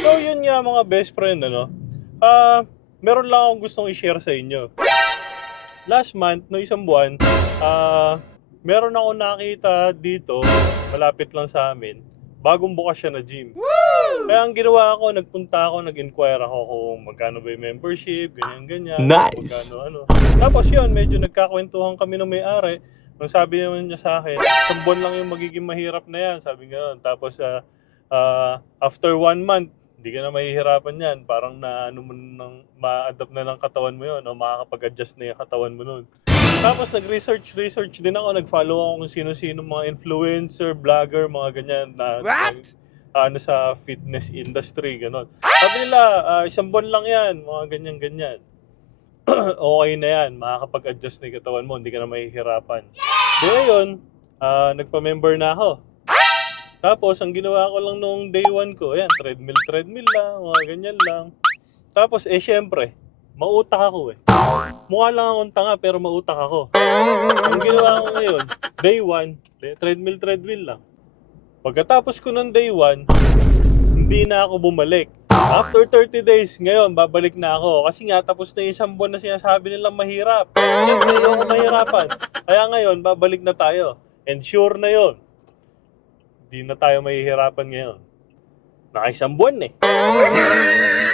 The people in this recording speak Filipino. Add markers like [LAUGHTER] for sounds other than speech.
So yun nga mga best friend ano. Ah, meron lang akong gustong i-share sa inyo. Last month, no isang buwan, ah, meron ako nakita dito, malapit lang sa amin. Bagong bukas siya na gym. Kaya ang ginawa ko, nagpunta ako, nag-inquire ako kung magkano ba yung membership, ganyan-ganyan. Nice. Magkano ano. Tapos yun, medyo nagkakwentuhan kami ng may-ari. Nung sabi naman niya sa akin, isang buwan lang yung magiging mahirap na yan. Sabi nga Tapos ah, ah, after one month, hindi ka na mahihirapan yan. Parang na ano mo nang ma-adapt na ng katawan mo yun o makakapag-adjust na yung katawan mo nun. Tapos nag-research, research din ako. Nag-follow ako kung sino-sino mga influencer, vlogger, mga ganyan. Na, What? ano sa fitness industry, gano'n. Sabi nila, ah, isang buwan lang yan, mga ganyan-ganyan. [CLEARS THROAT] okay na yan, makakapag-adjust na yung katawan mo, hindi ka na mahihirapan. Di ngayon, ah, nagpa-member na ako. Tapos, ang ginawa ko lang nung day one ko, ayan, treadmill, treadmill lang, mga ganyan lang. Tapos, eh, syempre, mautak ako eh. Mukha lang akong tanga, pero mautak ako. Ang ginawa ko ngayon, day one, de- treadmill, treadmill lang. Pagkatapos ko ng day one, hindi na ako bumalik. After 30 days, ngayon, babalik na ako. Kasi nga, tapos na isang buwan na sinasabi nilang mahirap. Siyempre, ako mahirapan. Kaya ngayon, babalik na tayo. And sure na yon. Hindi na tayo mahihirapan ngayon. Nakaisang buwan eh. [LAUGHS]